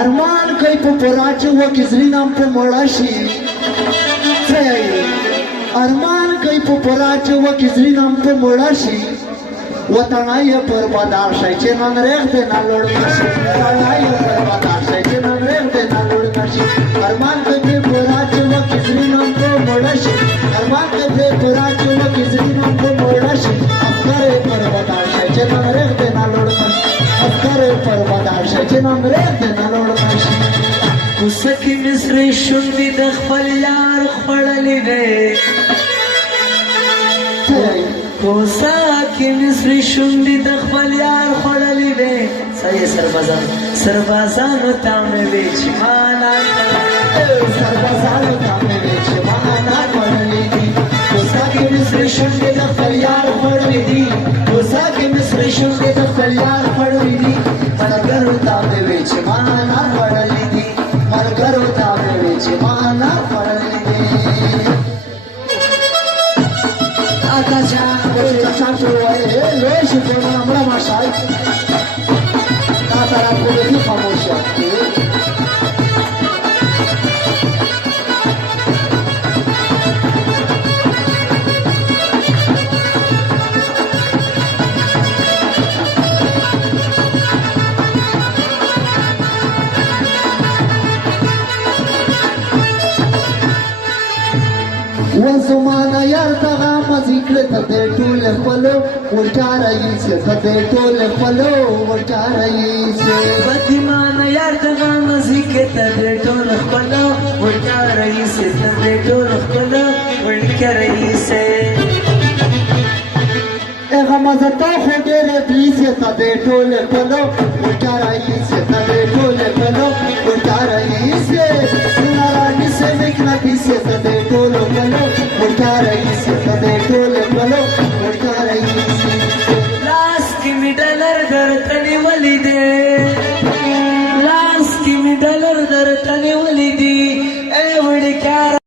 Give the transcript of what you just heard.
Arman kai poporace wa kizrinam pe morashi Arman kai poporace wa kizrinam pe morashi Watanaye par badar shaiche nan rechte na lord mashi Watanaye par badar shaiche nan rechte na lord mashi Arman kai poporace wa kizrinam pe morashi Arman kai poporace wa kizrinam pe morashi Afkare par badar shaiche nan rechte na lord mashi Afkare par badar shaiche nan rechte na lord mashi Usaki misri shundi da khpal yar khpadali de Usaki misri shundi da khpal yar khpadali de Saye sarbazan tamne bech mana Sarbazan tamne bech mana khpadali de Usaki misri shundi da khpal yar khpadali de Usaki misri shundi da khpal yar khpadali de Malgar tamne bech mana khpadali de Malgar tamne bech mana khpadali de وزمانا يرتغى مزيكلة تديتو لخبلو والكاريس تديتو لخبلو والكاريس بدمانا يرتغى مزيكلة تديتو لخبلو والكاريس تديتو لخبلو والكاريس غمزتو خدير ابليس تديتو لخبلو والكاريس تديتو لخبلو والكاريس